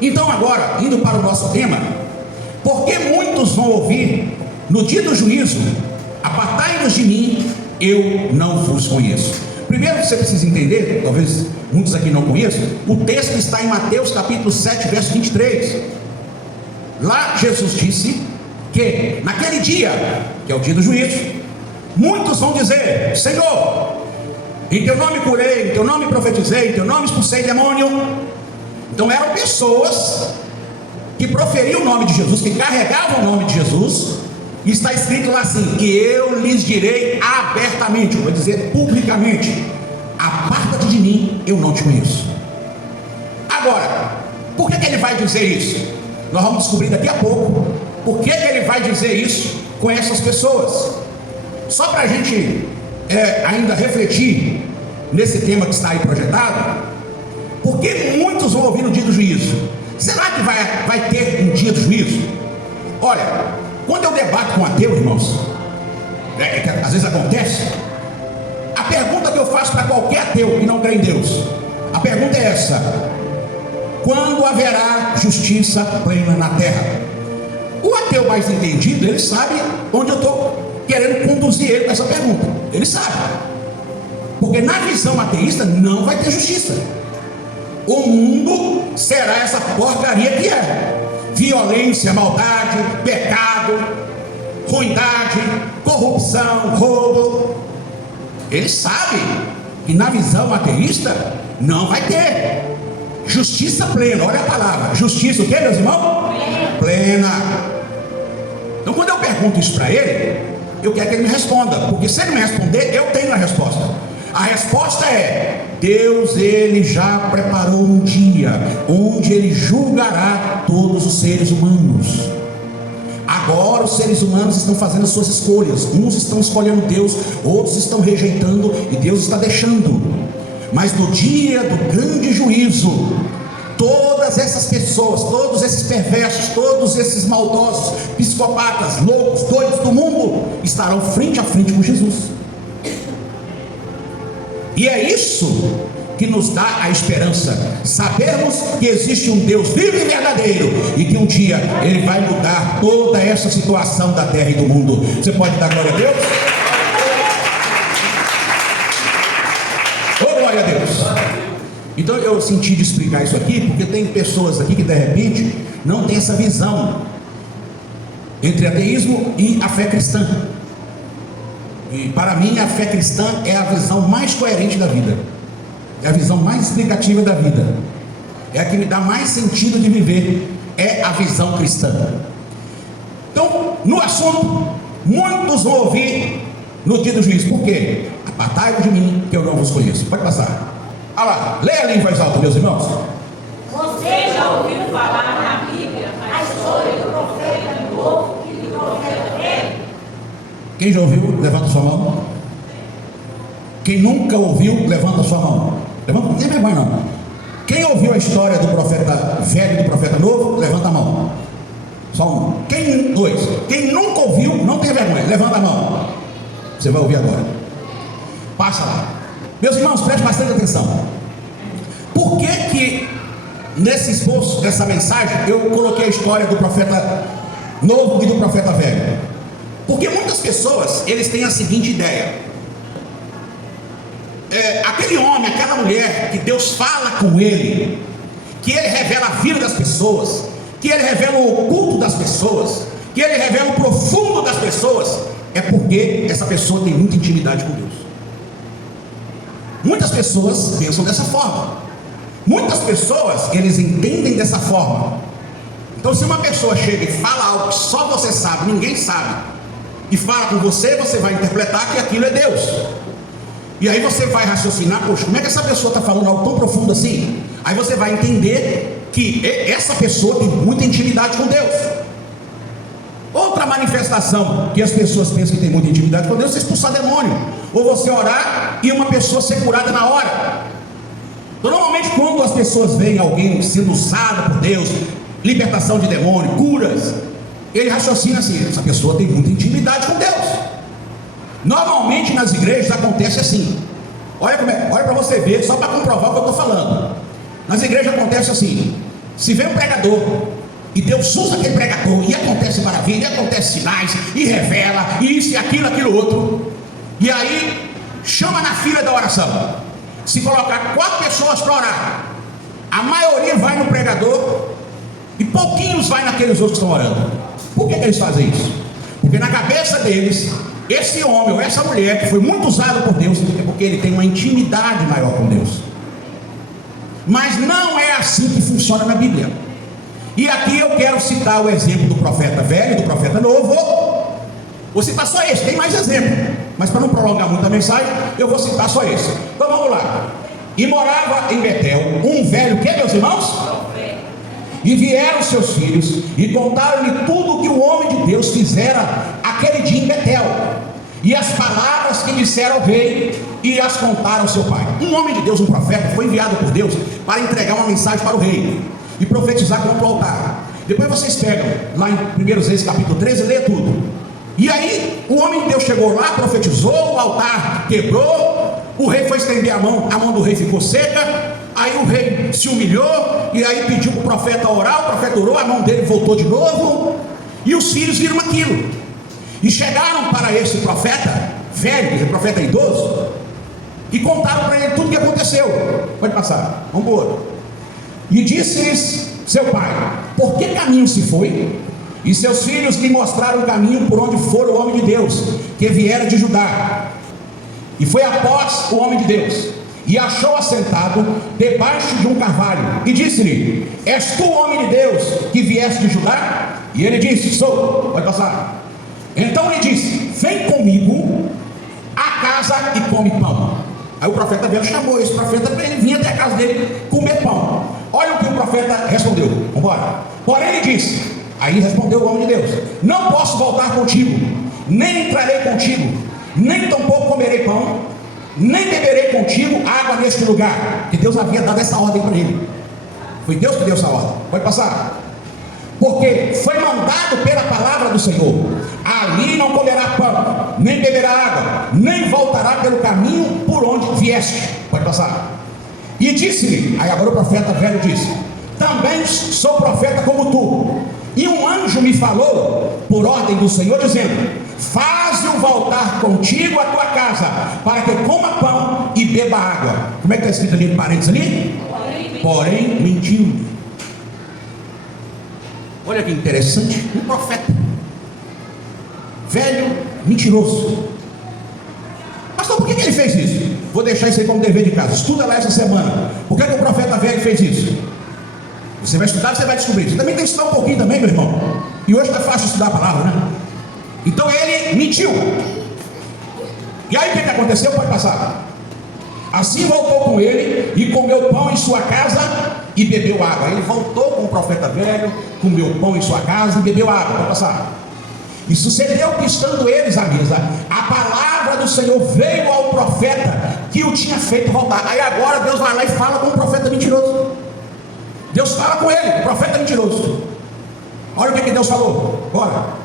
Então agora, indo para o nosso tema, porque muitos vão ouvir no dia do juízo: apartai-vos de mim, eu não vos conheço. Primeiro você precisa entender, talvez muitos aqui não conheçam, o texto está em Mateus capítulo 7, verso 23. Lá Jesus disse que naquele dia, que é o dia do juízo, muitos vão dizer: Senhor, em teu nome curei, em teu nome profetizei, em teu nome expulsei demônio. Então eram pessoas que proferiam o nome de Jesus, que carregavam o nome de Jesus, e está escrito lá assim: que eu lhes direi abertamente, eu vou dizer publicamente: aparta-te de mim, eu não te conheço. Agora, por que ele vai dizer isso? Nós vamos descobrir daqui a pouco por que ele vai dizer isso com essas pessoas. Só para a gente ainda refletir nesse tema que está aí projetado, porque muitos vão ouvir no dia do juízo. Será que vai ter um dia do juízo? Olha, quando eu debato com ateu, irmãos, que às vezes acontece, a pergunta que eu faço para qualquer ateu que não crê em Deus, a pergunta é essa: quando haverá justiça plena na terra? O ateu mais entendido, ele sabe onde eu estou querendo conduzir ele com essa pergunta. Ele sabe, porque na visão ateísta não vai ter justiça. O mundo será essa porcaria que é: violência, maldade, pecado, ruindade, corrupção, roubo. Ele sabe que na visão ateísta não vai ter justiça plena. Olha a palavra, justiça o que, meus irmãos? Plena. Então quando eu pergunto isso para ele, eu quero que ele me responda, porque se ele me responder, eu tenho a resposta. A resposta é: Deus, ele já preparou um dia onde ele julgará todos os seres humanos. Agora os seres humanos estão fazendo as suas escolhas. Uns estão escolhendo Deus, outros estão rejeitando, e Deus está deixando. Mas no dia do grande juízo, todas essas pessoas, todos esses perversos, todos esses maldosos, psicopatas, loucos, doidos do mundo, estarão frente a frente com Jesus. E é isso que nos dá a esperança, sabermos que existe um Deus vivo e verdadeiro, e que um dia ele vai mudar toda essa situação da terra e do mundo. Você pode dar glória a Deus? Oh, glória a Deus! Então eu senti de explicar isso aqui, porque tem pessoas aqui que de repente não tem essa visão entre ateísmo e a fé cristã. E para mim a fé cristã é a visão mais coerente da vida, é a visão mais explicativa da vida, é a que me dá mais sentido de viver, é a visão cristã. Então, no assunto, muitos vão ouvir no dia do juízo. Por quê? Apartai-vos de mim, que eu não vos conheço. Pode passar. Olha lá, leia ali em voz alta, meus irmãos. Você já ouviu falar na Bíblia a história do profeta novo e do profeta velho? Quem já ouviu, levanta sua mão. Quem nunca ouviu, levanta sua mão. Levanta, não tem vergonha não. Quem ouviu a história do profeta velho e do profeta novo, levanta a mão. Só um. Dois. Quem nunca ouviu, não tem vergonha, levanta a mão. Você vai ouvir agora. Passa lá. Meus irmãos, preste bastante atenção. Por que nesse esboço dessa mensagem eu coloquei a história do profeta novo e do profeta velho? Porque muitas pessoas, eles têm a seguinte ideia: aquele homem, aquela mulher que Deus fala com ele, que ele revela a vida das pessoas, que ele revela o oculto das pessoas, que ele revela o profundo das pessoas, é porque essa pessoa tem muita intimidade com Deus. Muitas pessoas pensam dessa forma. Muitas pessoas, eles entendem dessa forma. Então se uma pessoa chega e fala algo que só você sabe, ninguém sabe, e fala com você, você vai interpretar que aquilo é Deus. E aí você vai raciocinar: poxa, como é que essa pessoa está falando algo tão profundo assim? Aí você vai entender que essa pessoa tem muita intimidade com Deus. Outra manifestação que as pessoas pensam que tem muita intimidade com Deus é expulsar demônio, ou você orar e uma pessoa ser curada na hora. Então, normalmente quando as pessoas veem alguém sendo usado por Deus, libertação de demônio, curas, ele raciocina assim: essa pessoa tem muita intimidade com Deus. Normalmente nas igrejas acontece assim. Olha para você ver, só para comprovar o que eu estou falando. Nas igrejas acontece assim: Se vem um pregador e Deus usa aquele pregador e acontece maravilha, e acontece sinais, e revela, e isso e aquilo outro, e aí chama na fila da oração. Se colocar 4 pessoas para orar, a maioria vai no pregador e pouquinhos vai naqueles outros que estão orando. Por que eles fazem isso? Porque na cabeça deles, esse homem ou essa mulher que foi muito usado por Deus, é porque ele tem uma intimidade maior com Deus. Mas não é assim que funciona na Bíblia. E aqui eu quero citar o exemplo do profeta velho e do profeta novo. Vou citar só esse, tem mais exemplo, mas para não prolongar muito a mensagem, eu vou citar só esse. Então vamos lá. E morava em Betel um velho, que meus irmãos? E vieram seus filhos e contaram-lhe tudo o que o homem de Deus fizera aquele dia em Betel, e as palavras que disseram ao rei, e as contaram ao seu pai. Um homem de Deus, um profeta, foi enviado por Deus para entregar uma mensagem para o rei e profetizar contra o altar. Depois vocês pegam lá em 1 Reis capítulo 13 e lê tudo. E aí o homem de Deus chegou lá, profetizou, o altar quebrou, o rei foi estender a mão do rei ficou seca. Aí o rei se humilhou e aí pediu para o profeta orar, o profeta orou, a mão dele voltou de novo, e os filhos viram aquilo e chegaram para esse profeta velho, esse profeta idoso, e contaram para ele tudo o que aconteceu. Pode passar, vamos embora. E disse-lhes seu pai: por que caminho se foi? E seus filhos lhe mostraram o caminho por onde fora o homem de Deus, que viera de Judá. E foi após o homem de Deus, e achou assentado debaixo de um carvalho, e disse-lhe: és tu o homem de Deus que vieste de Judá? E ele disse: sou. Pode passar. Então ele disse: vem comigo à casa e come pão. Aí o profeta velho chamou esse profeta para ele vir até a casa dele comer pão. Olha o que o profeta respondeu. Vamos embora. Porém ele disse, aí respondeu o homem de Deus: não posso voltar contigo, nem entrarei contigo, nem tampouco comerei pão, nem beberei contigo água neste lugar. Que Deus havia dado essa ordem para ele. Foi Deus que deu essa ordem. Pode passar. Porque foi mandado pela palavra do Senhor: ali não comerá pão, nem beberá água, nem voltará pelo caminho por onde vieste. Pode passar. E disse-lhe, aí agora o profeta velho disse: também sou profeta como tu, e um anjo me falou por ordem do Senhor, dizendo: faze-o voltar contigo à tua casa, para que coma pão e beba água. Como é que está escrito ali em parênteses ali? Porém mentiu. Olha que interessante, um profeta velho, mentiroso. Pastor, por que ele fez isso? Vou deixar isso aí como dever de casa. Estuda lá essa semana. Por que o profeta velho fez isso? Você vai estudar, você vai descobrir. Você também tem que estudar um pouquinho também, meu irmão. E hoje está fácil estudar a palavra, né? Então ele mentiu. E aí o que aconteceu? Pode passar. Assim voltou com ele e comeu pão em sua casa e bebeu água. Ele voltou com o profeta velho, comeu pão em sua casa e bebeu água. Pode passar. E sucedeu que, estando eles à mesa, a palavra do Senhor veio ao profeta que o tinha feito voltar. Aí agora Deus vai lá e fala com o profeta mentiroso. Deus fala com ele, o profeta mentiroso. Olha o que Deus falou. Bora.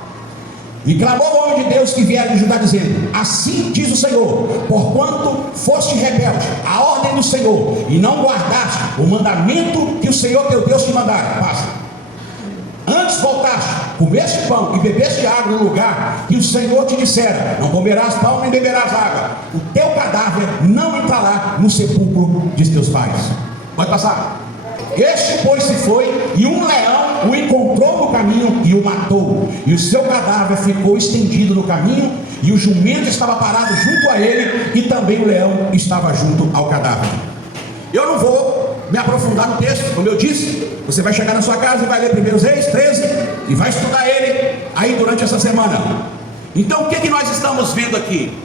E clamou o homem de Deus que viera de Judá, dizendo: assim diz o Senhor, porquanto foste rebelde à ordem do Senhor, e não guardaste o mandamento que o Senhor teu Deus te mandara. Passa. Antes voltaste, comeste pão e bebeste água no lugar que o Senhor te dissera: não comerás pão nem beberás água. O teu cadáver não entrará no sepulcro de teus pais. Pode passar. Este, pois, se foi, e um leão o encontrou no caminho e o matou, e o seu cadáver ficou estendido no caminho, e o jumento estava parado junto a ele, e também o leão estava junto ao cadáver. Eu não vou me aprofundar no texto, como eu disse. Você vai chegar na sua casa e vai ler 1 Reis 13 e vai estudar ele aí durante essa semana. Então o que nós estamos vendo aqui?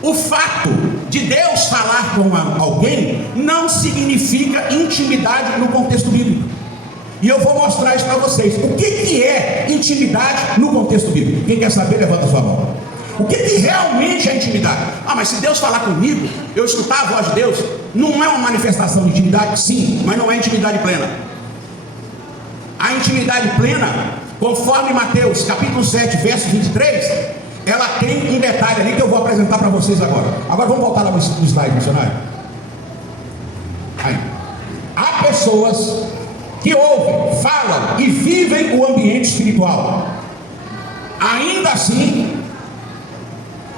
O fato de Deus falar com alguém não significa intimidade no contexto bíblico. E eu vou mostrar isso para vocês. O que é intimidade no contexto bíblico? Quem quer saber, levanta a sua mão. O que realmente é intimidade? Ah, mas se Deus falar comigo, eu escutar a voz de Deus, não é uma manifestação de intimidade? Sim, mas não é intimidade plena. A intimidade plena, conforme Mateus capítulo 7, verso 23, ela tem um detalhe ali que eu vou apresentar para vocês agora. Agora vamos voltar lá no slide, missionário. Aí. Há pessoas que ouvem, falam e vivem o ambiente espiritual, ainda assim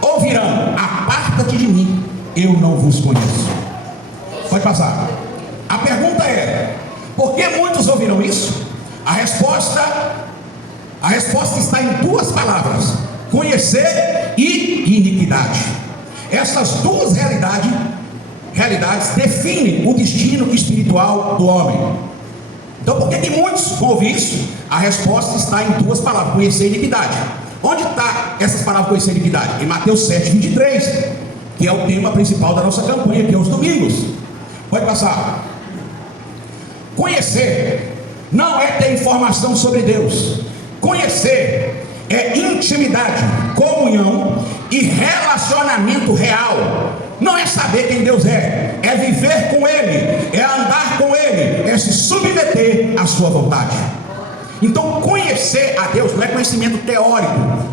ouvirão: aparta-te de mim, eu não vos conheço. Pode passar. A pergunta é: por que muitos ouvirão isso? A resposta está em duas palavras: conhecer e iniquidade. Essas duas realidades definem o destino espiritual do homem. Então, por que muitos vão ouvir isso? A resposta está em duas palavras: conhecer e iniquidade. Onde está essas palavras conhecer e iniquidade? Em Mateus 7:23, que é o tema principal da nossa campanha, que é os domingos. Pode passar. Conhecer não é ter informação sobre Deus. Conhecer é intimidade, comunhão e relacionamento real. Não é saber quem Deus é viver com Ele, é andar com Ele, é se submeter à sua vontade. Então, conhecer a Deus não é conhecimento teórico,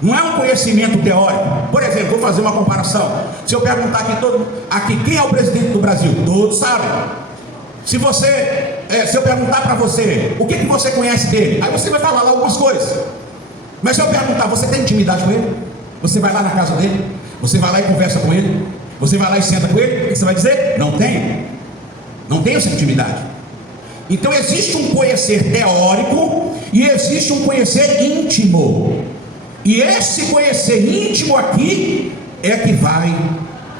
não é um conhecimento teórico. Por exemplo, vou fazer uma comparação. Se eu perguntar aqui quem é o presidente do Brasil, todos sabem. Se eu perguntar para você o que você conhece dele, aí você vai falar lá algumas coisas. Mas se eu perguntar: você tem intimidade com ele? Você vai lá na casa dele? Você vai lá e conversa com ele? Você vai lá e senta com ele? O que você vai dizer? Não tenho. Não tenho essa intimidade. Então existe um conhecer teórico e existe um conhecer íntimo. E esse conhecer íntimo aqui é que vai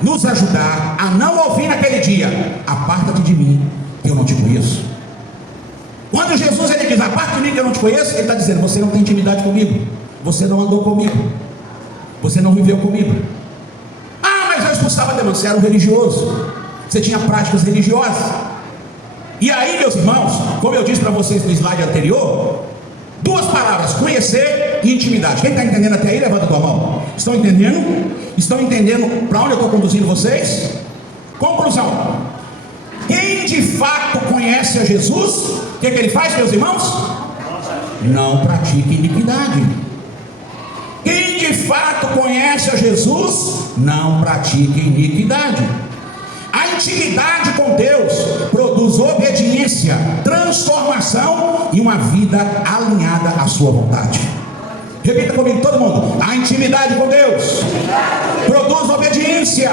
nos ajudar a não ouvir naquele dia: aparta-te de mim, que eu não te conheço. Quando Jesus ele diz: aparta-te de mim, que eu não te conheço, ele está dizendo: você não tem intimidade comigo, você não andou comigo, você não viveu comigo. Ah, mas eu expulsava demônios. Você era um religioso, você tinha práticas religiosas. E aí, meus irmãos, como eu disse para vocês no slide anterior, duas palavras: conhecer e intimidade. Quem está entendendo até aí, levanta a tua mão. Estão entendendo? Estão entendendo para onde eu estou conduzindo vocês? Conclusão: quem de fato conhece a Jesus, o que ele faz, meus irmãos? Não pratica iniquidade. Quem de fato conhece a Jesus, não pratica iniquidade. A intimidade com Deus produz obediência, transformação e uma vida alinhada à sua vontade. Repita comigo, todo mundo: a intimidade com Deus produz obediência,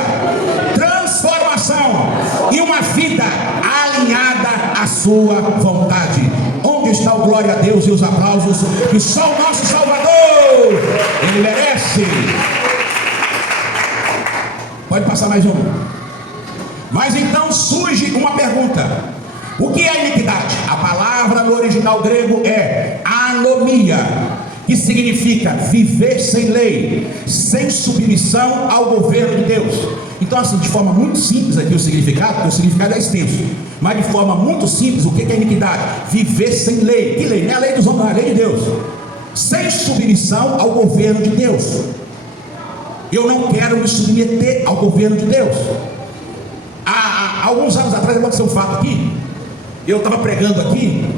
transformação e uma vida alinhada à sua vontade. Onde está o glória a Deus e os aplausos que só o nosso Salvador ele merece? Pode passar mais um. Mas então surge uma pergunta: o que é iniquidade? A palavra no original grego é anomia, que significa viver sem lei, sem submissão ao governo de Deus. Então, assim, de forma muito simples aqui o significado, porque o significado é extenso, mas de forma muito simples, o que é iniquidade? Viver sem lei. Que lei? Não é a lei dos homens, não é a lei de Deus. Sem submissão ao governo de Deus. Eu não quero me submeter ao governo de Deus. Há alguns anos atrás aconteceu um fato aqui. Eu estava pregando aqui,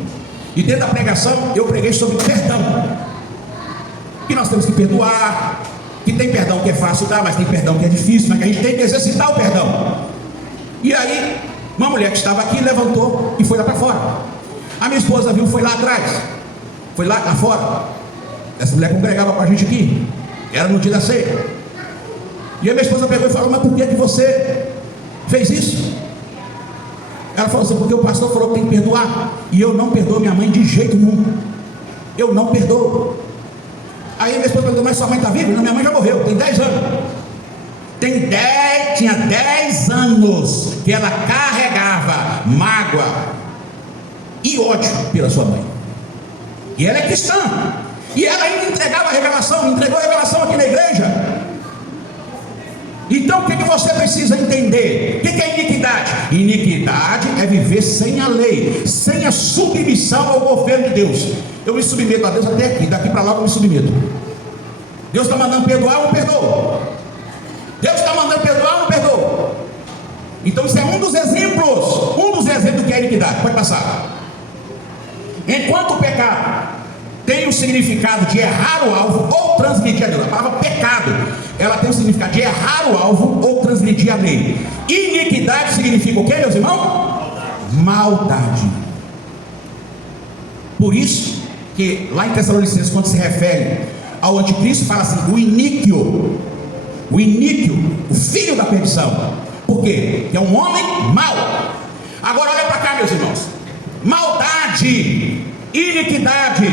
e dentro da pregação eu preguei sobre perdão. Que nós temos que perdoar, que tem perdão que é fácil dar, mas tem perdão que é difícil, mas que a gente tem que exercitar o perdão. E aí, uma mulher que estava aqui levantou e foi lá para fora. A minha esposa viu, foi lá atrás, foi lá fora. Essa mulher congregava com a gente aqui, era no dia da ceia. E a minha esposa pegou e falou: mas por que você fez isso? Ela falou assim: porque o pastor falou que tem que perdoar, e eu não perdoo minha mãe de jeito nenhum. Eu não perdoo. Aí minha esposa perguntou: mas sua mãe está viva? Não, minha mãe já morreu, tem 10 anos. Tinha 10 anos que ela carregava mágoa e ódio pela sua mãe. E ela é cristã. E ela ainda entregava a revelação, entregou a revelação aqui na igreja. Então o que você precisa entender? O que é iniquidade? Iniquidade é viver sem a lei, sem a submissão ao governo de Deus. Eu me submeto a Deus até aqui, daqui para lá eu me submeto. Deus está mandando perdoar, eu não perdoo. Deus está mandando perdoar, eu não perdoo. Então isso é um dos exemplos do que é iniquidade. Pode passar. Enquanto o pecado tem o significado de errar o alvo ou transgredir a Deus. A palavra pecado, ela tem o significado de errar o alvo ou transgredir a lei. Iniquidade significa o que, meus irmãos? Maldade. Por isso que lá em Tessalonicenses, quando se refere ao anticristo, fala assim: o iníquo, o filho da perdição. Por quê? Que é um homem mau. Agora olha para cá, meus irmãos. Maldade, iniquidade,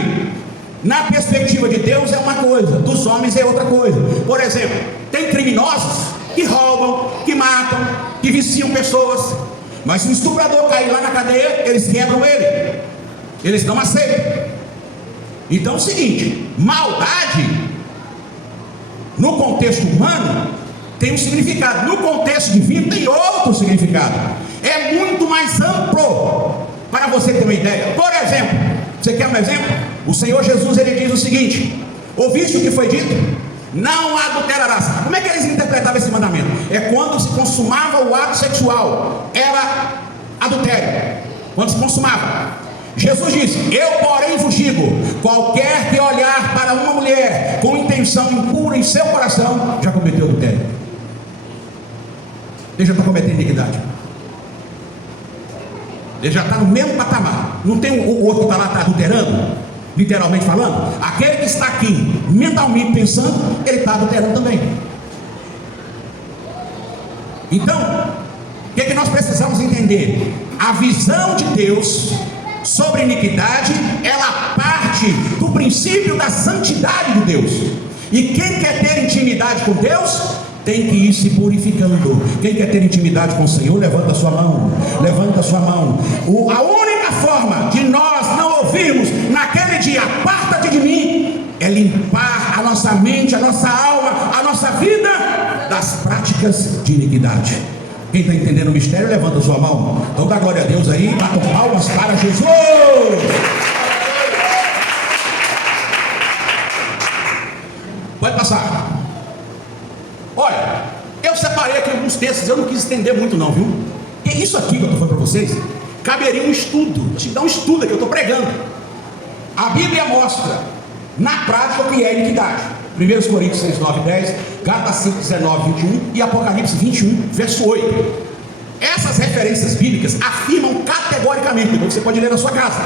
na perspectiva de Deus é uma coisa, dos homens é outra coisa. Por exemplo, tem criminosos que roubam, que matam, que viciam pessoas, mas se o estuprador cair lá na cadeia, eles quebram ele, eles não aceitam. Então é o seguinte: maldade no contexto humano tem um significado, no contexto divino tem outro significado, é muito mais amplo. Para você ter uma ideia, por exemplo, você quer um exemplo? O Senhor Jesus, ele diz o seguinte: ouviste o que foi dito? Não adulterarás. Como é que eles interpretavam esse mandamento? É quando se consumava o ato sexual, era adultério, quando se consumava. Jesus disse: eu porém vos digo, qualquer que olhar para uma mulher com intenção impura em seu coração, já cometeu adultério. Ele já está cometendo iniquidade, ele já está no mesmo patamar. Não tem o outro que está lá adulterando, literalmente falando. Aquele que está aqui mentalmente pensando, ele está adulterando também. Então, o que nós precisamos entender? A visão de Deus sobre a iniquidade, ela parte do princípio da santidade de Deus. E quem quer ter intimidade com Deus tem que ir se purificando. Quem quer ter intimidade com o Senhor, levanta a sua mão. Levanta a sua mão. A única forma de nós não ouvirmos naquele dia: aparta-te de mim, é limpar a nossa mente, a nossa alma, a nossa vida das práticas de iniquidade. Quem está entendendo o mistério, levanta a sua mão. Então dá glória a Deus aí, batam palmas para Jesus. Pode passar. Olha, eu separei aqui alguns textos, eu não quis estender muito não, viu? E isso aqui que eu estou falando para vocês, caberia um estudo. Deixa eu dar um estudo aqui, eu estou pregando. A Bíblia mostra, na prática, o que é iniquidade. 1 Coríntios 6, 9 e 10, Gálatas 5, 19, 21 e Apocalipse 21, verso 8. Essas referências bíblicas afirmam categoricamente, então você pode ler na sua casa.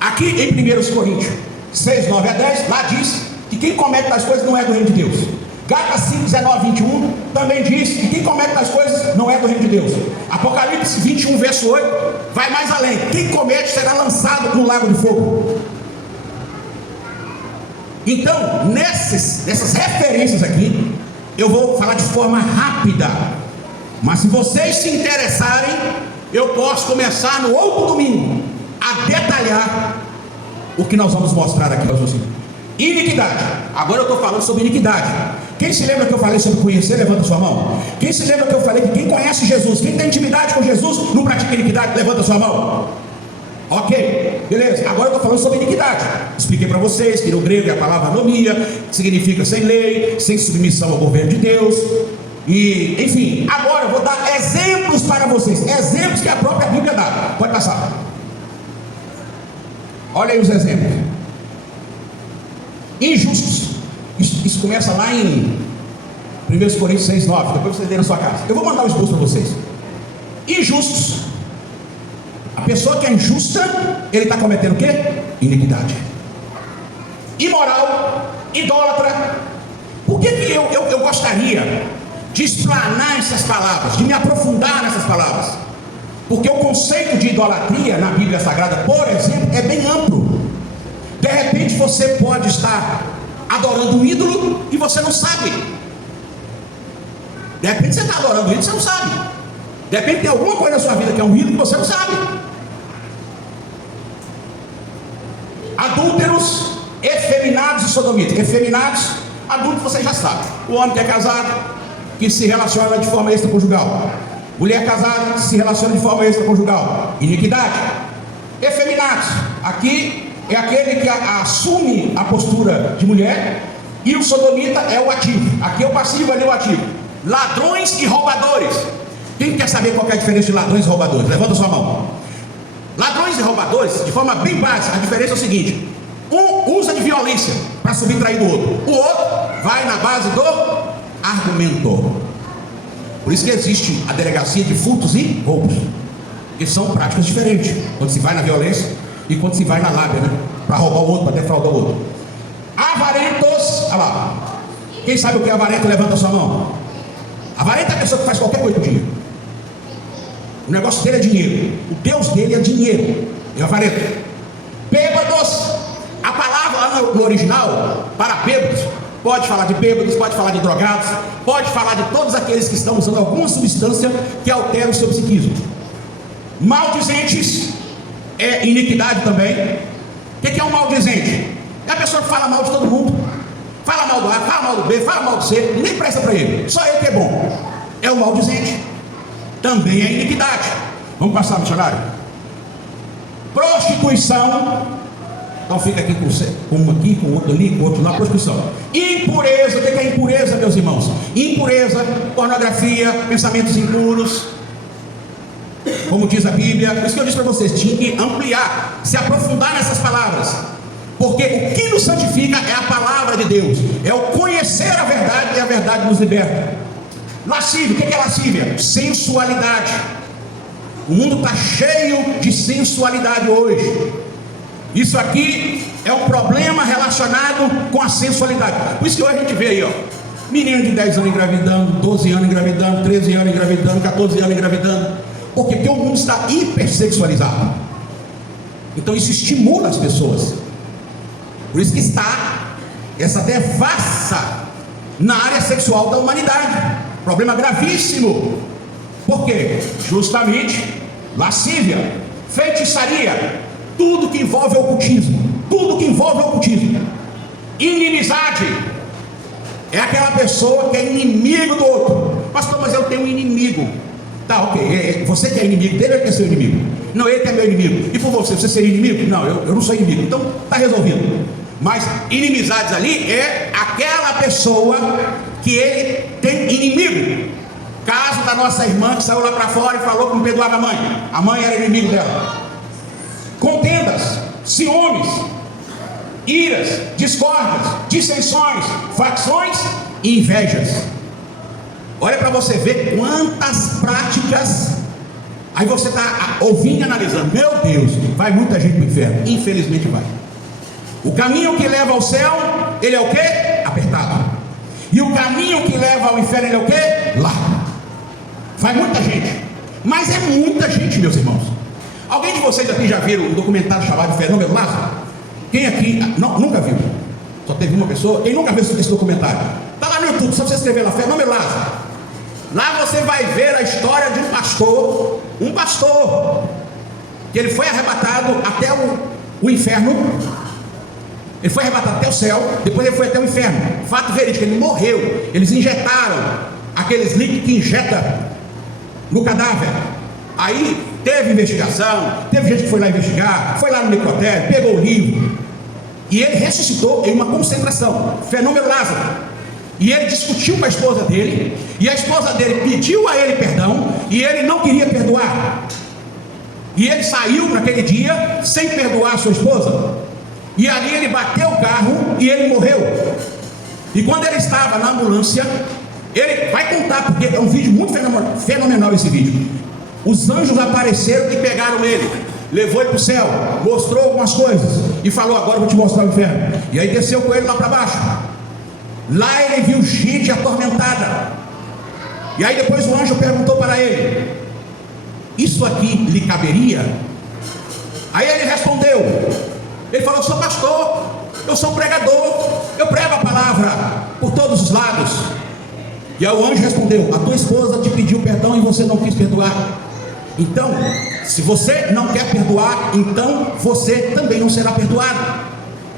Aqui em 1 Coríntios 6, 9 a 10, lá diz que quem comete tais coisas não é do reino de Deus. Gálatas 5, 19, 21 também diz que quem comete tais coisas não é do reino de Deus. Apocalipse 21, verso 8 vai mais além: quem comete será lançado no lago de fogo. Então, nessas referências aqui, eu vou falar de forma rápida, mas se vocês se interessarem, eu posso começar no outro domingo a detalhar o que nós vamos mostrar aqui. Iniquidade. Agora eu estou falando sobre iniquidade. Quem se lembra que eu falei sobre conhecer? Levanta sua mão. Quem se lembra que eu falei que quem conhece Jesus, quem tem intimidade com Jesus, não pratica iniquidade? Levanta sua mão. Ok, beleza. Agora eu estou falando sobre iniquidade. Expliquei para vocês que no grego é a palavra anomia, que significa sem lei, sem submissão ao governo de Deus. E, enfim, agora eu vou dar exemplos para vocês, exemplos que a própria Bíblia dá. Pode passar. Olha aí os exemplos. Injustos. Isso começa lá em 1 Coríntios 6, 9. Depois vocês lerem na sua casa. Eu vou mandar um esboço para vocês. Injustos. A pessoa que é injusta, ele está cometendo o quê? Iniquidade. Imoral, idólatra. Por que eu gostaria de explanar essas palavras, de me aprofundar nessas palavras? Porque o conceito de idolatria na Bíblia Sagrada, por exemplo, é bem amplo. De repente você pode estar adorando um ídolo e você não sabe. De repente você está adorando um ídolo e você não sabe. De repente tem alguma coisa na sua vida que é um ídolo e você não sabe. Adúlteros, efeminados e sodomitas. Efeminados, adultos você já sabe. O homem que é casado, que se relaciona de forma extraconjugal. Mulher casada que se relaciona de forma extraconjugal. Iniquidade. Efeminados, aqui é aquele que assume a postura de mulher. E o sodomita é o ativo. Aqui é o passivo, ali é o ativo. Ladrões e roubadores. Quem quer saber qual é a diferença de ladrões e roubadores? Levanta a sua mão. Ladrões e roubadores, de forma bem básica, a diferença é o seguinte: um usa de violência para subtrair do outro, o outro vai na base do argumento. Por isso que existe a delegacia de furtos e roubos, que são práticas diferentes. Quando se vai na violência, E quando se vai na lábia, né? Para roubar o outro, para defraudar o outro. Avarentos, olha lá. Quem sabe o que é avarento, levanta a sua mão. Avarento é a pessoa que faz qualquer coisa com dinheiro. O negócio dele é dinheiro. O Deus dele é dinheiro. É avarento. Bêbados. A palavra lá no original, para bêbados, pode falar de bêbados, pode falar de drogados, pode falar de todos aqueles que estão usando alguma substância que altera o seu psiquismo. Maldizentes é iniquidade também. O que é um maldizente? É a pessoa que fala mal de todo mundo. Fala mal do A, fala mal do B, fala mal do C, ninguém presta para ele, só ele que é bom. É o maldizente. Também é iniquidade. Vamos passar, missionário. Prostituição. Então fica aqui com um aqui, com outro ali, com outro lá, prostituição. Impureza. O que é impureza, meus irmãos? Impureza, pornografia, pensamentos impuros, como diz a Bíblia. Por isso que eu disse para vocês, tinha que ampliar, se aprofundar nessas palavras, porque o que nos santifica é a palavra de Deus, é o conhecer a verdade, e a verdade nos liberta. Lascívia. O que é lascívia? Sensualidade. O mundo está cheio de sensualidade hoje. Isso aqui é um problema relacionado com a sensualidade. Por isso que hoje a gente vê aí, ó, menino de 10 anos engravidando, 12 anos engravidando, 13 anos engravidando, 14 anos engravidando. Por quê? Porque o mundo está hipersexualizado. Então isso estimula as pessoas. Por isso que está essa devassa na área sexual da humanidade. Problema gravíssimo. Por quê? Justamente lascívia, feitiçaria, tudo que envolve ocultismo. Tudo que envolve ocultismo. Inimizade. É aquela pessoa que é inimigo do outro. Pastor, mas eu tenho um inimigo. Tá, ok. Você que é inimigo dele, ele quer ser o inimigo. Não, ele que é meu inimigo. E por você seria inimigo? Não, eu não sou inimigo. Então está resolvido. Mas inimizades ali é aquela pessoa que ele tem inimigo. Caso da nossa irmã que saiu lá para fora e falou que não perdoava a mãe. A mãe era inimigo dela. Contendas, ciúmes, iras, discórdias, dissensões, facções e invejas. Olha para você ver quantas práticas. Aí você está ouvindo e analisando. Meu Deus, vai muita gente para o inferno. Infelizmente vai. O caminho que leva ao céu, ele é o quê? Apertado. E o caminho que leva ao inferno, ele é o quê? Largo. Vai muita gente. Mas é muita gente, meus irmãos. Alguém de vocês aqui já viram um documentário chamado Fenômeno Lázaro? Quem aqui? Não, nunca viu. Só teve uma pessoa. Quem nunca viu esse documentário? Está lá no YouTube, só você escrever lá, Fenômeno Lázaro. Lá você vai ver a história de um pastor, que ele foi arrebatado até o inferno. Ele foi arrebatado até o céu, depois ele foi até o inferno. Fato verídico, ele morreu. Eles injetaram aqueles líquidos que injeta no cadáver. Aí teve investigação, teve gente que foi lá investigar, foi lá no necrotério, pegou o livro, e ele ressuscitou em uma concentração. Fenômeno Lázaro. E ele discutiu com a esposa dele, e a esposa dele pediu a ele perdão, e ele não queria perdoar. E ele saiu naquele dia sem perdoar a sua esposa. E ali ele bateu o carro e ele morreu. E quando ele estava na ambulância, ele vai contar, porque é um vídeo muito fenomenal esse vídeo. Os anjos apareceram e pegaram ele, levou ele para o céu, mostrou algumas coisas e falou: agora eu vou te mostrar o inferno. E aí desceu com ele lá para baixo. Lá ele viu gente atormentada. E aí depois o anjo perguntou para ele: isso aqui lhe caberia? Aí ele respondeu. Ele falou: eu sou pastor, eu sou pregador, eu prego a palavra por todos os lados. E aí o anjo respondeu: a tua esposa te pediu perdão e você não quis perdoar. Então, se você não quer perdoar, então você também não será perdoado.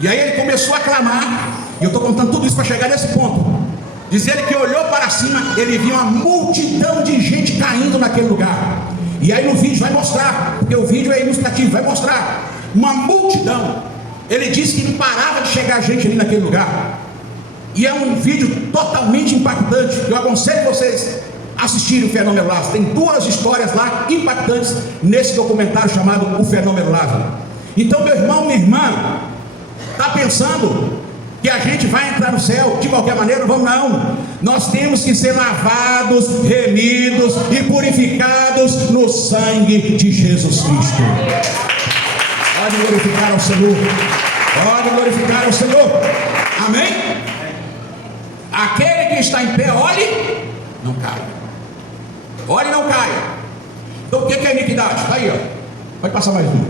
E aí ele começou a clamar. E eu estou contando tudo isso para chegar nesse ponto. Diz ele que olhou para cima, ele viu uma multidão de gente caindo naquele lugar. E aí no vídeo vai mostrar, porque o vídeo é ilustrativo, vai mostrar uma multidão. Ele disse que não parava de chegar gente ali naquele lugar. E é um vídeo totalmente impactante. Eu aconselho vocês a assistirem o Fenômeno Lázaro. Tem duas histórias lá impactantes nesse documentário chamado O Fenômeno Lázaro. Então, meu irmão, minha irmã, está pensando que a gente vai entrar no céu de qualquer maneira? Vamos não. Nós temos que ser lavados, remidos e purificados no sangue de Jesus Cristo. Pode glorificar ao Senhor. Pode glorificar ao Senhor. Amém? Aquele que está em pé, olhe, não caia. Olhe, não caia. Então o que é iniquidade? Está aí, ó. Pode passar mais um.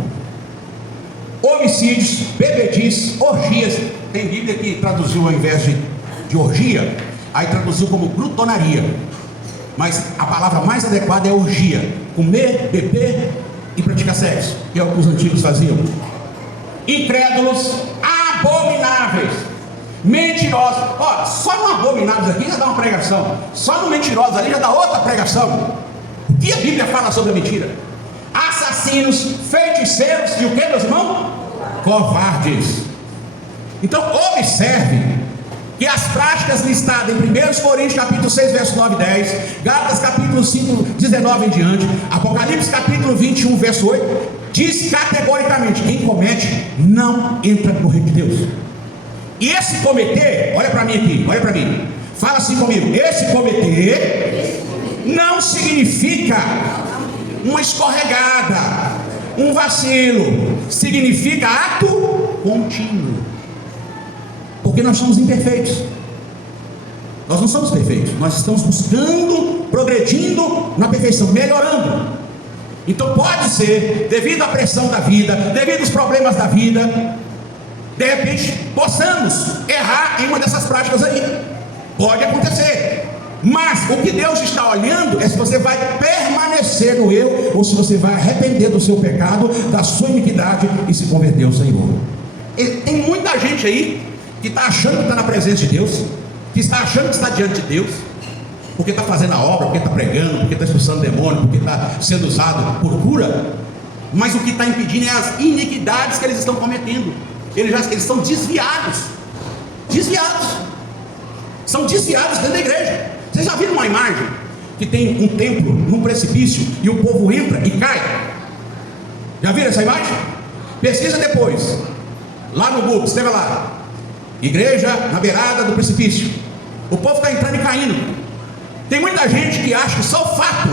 Homicídios, bebedices, orgias. Tem Bíblia que traduziu ao invés de orgia, aí traduziu como glutonaria. Mas a palavra mais adequada é orgia. Comer, beber e praticar sexo, que é o que os antigos faziam. Incrédulos, abomináveis, mentirosos. Ó, só no abomináveis aqui já dá uma pregação. Só no mentirosos ali já dá outra pregação. O que a Bíblia fala sobre a mentira? Assassinos, feiticeiros e o que, meus irmãos? Covardes. Então observe que as práticas listadas em 1 Coríntios capítulo 6, verso 9 e 10, Gálatas capítulo 5, 19 em diante, Apocalipse capítulo 21, verso 8, diz categoricamente: quem comete não entra no reino de Deus. E esse cometer, olha para mim aqui, olha para mim, fala assim comigo: esse cometer não significa uma escorregada, um vacilo, significa ato contínuo. Porque nós somos imperfeitos. Nós não somos perfeitos. Nós estamos buscando, progredindo na perfeição, melhorando. Então pode ser, devido à pressão da vida, devido aos problemas da vida, de repente possamos errar em uma dessas práticas aí. Pode acontecer. Mas o que Deus está olhando é se você vai permanecer no erro ou se você vai arrepender do seu pecado, da sua iniquidade e se converter ao Senhor. E tem muita gente aí que está achando que está na presença de Deus, que está achando que está diante de Deus, porque está fazendo a obra, porque está pregando, porque está expulsando demônio, porque está sendo usado por cura, mas o que está impedindo é as iniquidades que eles estão cometendo. Eles estão desviados, são desviados dentro da igreja. Vocês já viram uma imagem que tem um templo num precipício e o povo entra e cai? Já viram essa imagem? Pesquisa depois, lá no Google, escreva lá: igreja na beirada do precipício. O povo está entrando e caindo. Tem muita gente que acha que só o fato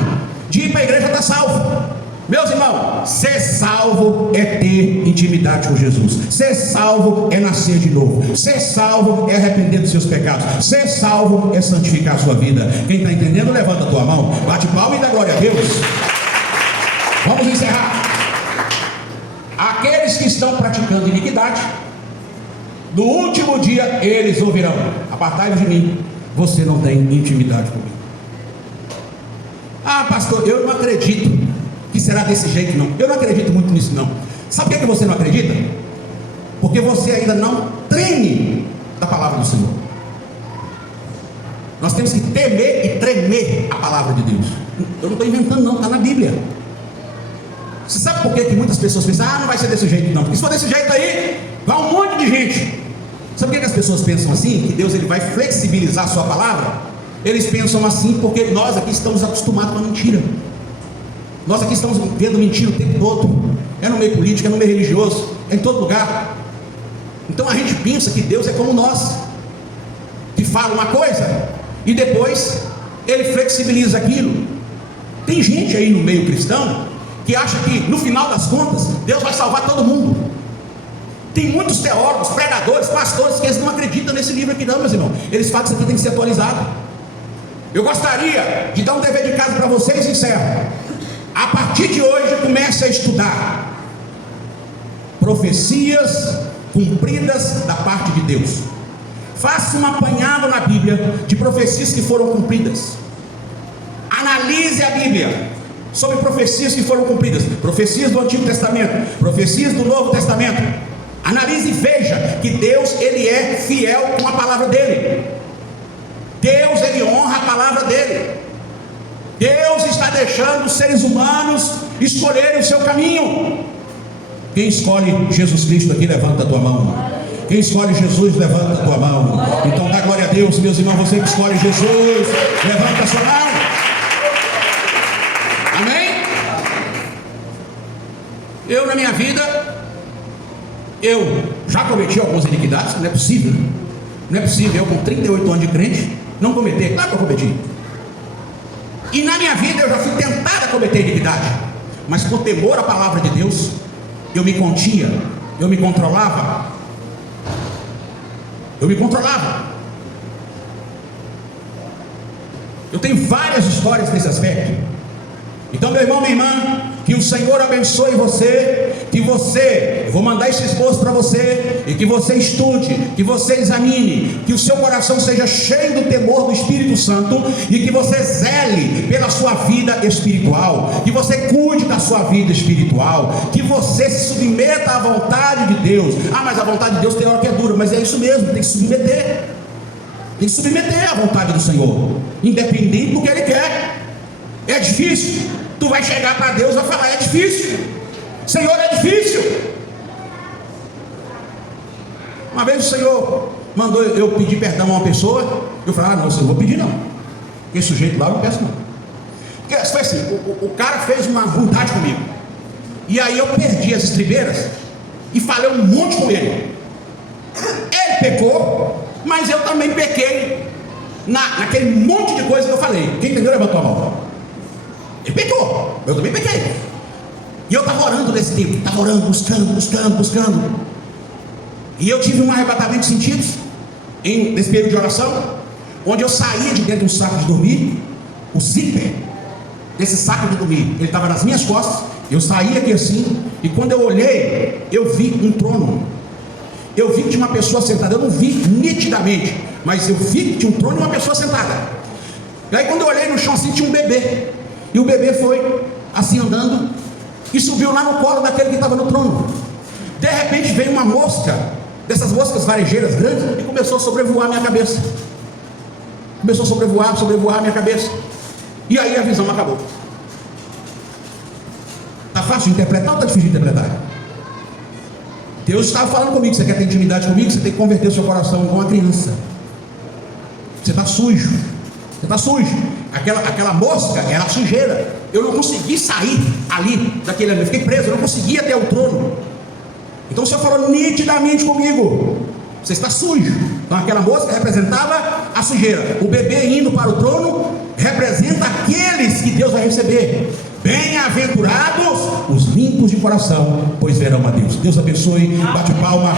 de ir para a igreja está salvo. Meus irmãos, ser salvo é ter intimidade com Jesus. Ser salvo é nascer de novo. Ser salvo é arrepender dos seus pecados. Ser salvo é santificar a sua vida. Quem está entendendo, levanta a tua mão, bate palma e dá glória a Deus. Vamos encerrar. Aqueles que estão praticando iniquidade, no último dia eles ouvirão: apartai-vos de mim, você não tem intimidade comigo. Ah, pastor, eu não acredito que será desse jeito, não. Eu não acredito muito nisso, não. Sabe por que você não acredita? Porque você ainda não treme da palavra do Senhor. Nós temos que temer e tremer a palavra de Deus. Eu não estou inventando, não, está na Bíblia. Você sabe por que muitas pessoas pensam: ah, não vai ser desse jeito, não. Porque se for desse jeito aí, vai um monte de gente. Sabe por que as pessoas pensam assim? Que Deus ele vai flexibilizar a sua palavra? Eles pensam assim porque nós aqui estamos acostumados com a mentira. Nós aqui estamos vendo mentira o tempo todo. É no meio político, é no meio religioso, é em todo lugar. Então a gente pensa que Deus é como nós, que fala uma coisa e depois ele flexibiliza aquilo. Tem gente aí no meio cristão que acha que no final das contas Deus vai salvar todo mundo. Tem muitos teólogos, pregadores, pastores que eles não acreditam nesse livro aqui não, meus irmãos. Eles falam que isso aqui tem que ser atualizado. Eu gostaria de dar um dever de casa para vocês e encerro. A partir de hoje comece a estudar profecias cumpridas da parte de Deus. Faça um apanhado na Bíblia de profecias que foram cumpridas. Analise a Bíblia sobre profecias que foram cumpridas, profecias do Antigo Testamento, profecias do Novo Testamento. Analise e veja que Deus ele é fiel com a palavra dele. Deus ele honra a palavra dele. Deus está deixando os seres humanos escolherem o seu caminho. Quem escolhe Jesus Cristo aqui, levanta a tua mão. Quem escolhe Jesus, levanta a tua mão. Então dá glória a Deus, meus irmãos. Você que escolhe Jesus, levanta a sua mão. Amém? Eu na minha vida, eu já cometi algumas iniquidades. Não é possível, né? Não é possível eu com 38 anos de crente não cometer. Claro que eu cometi. E na minha vida eu já fui tentado a cometer iniquidade, mas por temor à palavra de Deus, eu me contia, eu me controlava. Eu tenho várias histórias nesse aspecto. Então, meu irmão, minha irmã, que o Senhor abençoe você, que você, vou mandar esse esboço para você, e que você estude, que você examine, que o seu coração seja cheio do temor do Espírito Santo, e que você zele pela sua vida espiritual, que você cuide da sua vida espiritual, que você se submeta à vontade de Deus. Ah, mas a vontade de Deus tem hora que é dura, mas é isso mesmo, tem que se submeter. Tem que se submeter à vontade do Senhor, independente do que Ele quer. É difícil. Tu vai chegar para Deus e vai falar: é difícil, Senhor, é difícil. Uma vez o Senhor mandou eu pedir perdão a uma pessoa. Eu falei: ah, não, Senhor, vou pedir não, porque esse sujeito lá eu não peço não. Porque foi assim, o cara fez uma ruindade comigo, e aí eu perdi as estribeiras e falei um monte com ele. Ele pecou, mas eu também pequei naquele monte de coisa que eu falei. Quem entendeu, levantou a mão. Ele pecou, eu também pequei. E eu estava orando nesse tempo, estava orando, buscando. E eu tive um arrebatamento de sentidos nesse período de oração, onde eu saía de dentro de um saco de dormir. O zíper desse saco de dormir, ele estava nas minhas costas. Eu saía aqui assim, e quando eu olhei, eu vi um trono. Eu vi que tinha uma pessoa sentada. Eu não vi nitidamente, mas eu vi que tinha um trono e uma pessoa sentada. E aí quando eu olhei no chão assim, tinha um bebê. E o bebê foi assim andando e subiu lá no colo daquele que estava no trono. De repente veio uma mosca, dessas moscas varejeiras grandes, e começou a sobrevoar a minha cabeça. Começou a sobrevoar a minha cabeça. E aí a visão acabou. Está fácil de interpretar ou está difícil de interpretar? Deus estava falando comigo: você quer ter intimidade comigo? Você tem que converter o seu coração igual uma criança. Você está sujo. Aquela mosca era sujeira. Eu não consegui sair ali daquele ambiente. Fiquei preso, eu não conseguia até o trono. Então o Senhor falou nitidamente comigo: você está sujo. Então aquela mosca representava a sujeira. O bebê indo para o trono representa aqueles que Deus vai receber. Bem-aventurados os limpos de coração, pois verão a Deus. Deus abençoe. Bate palma.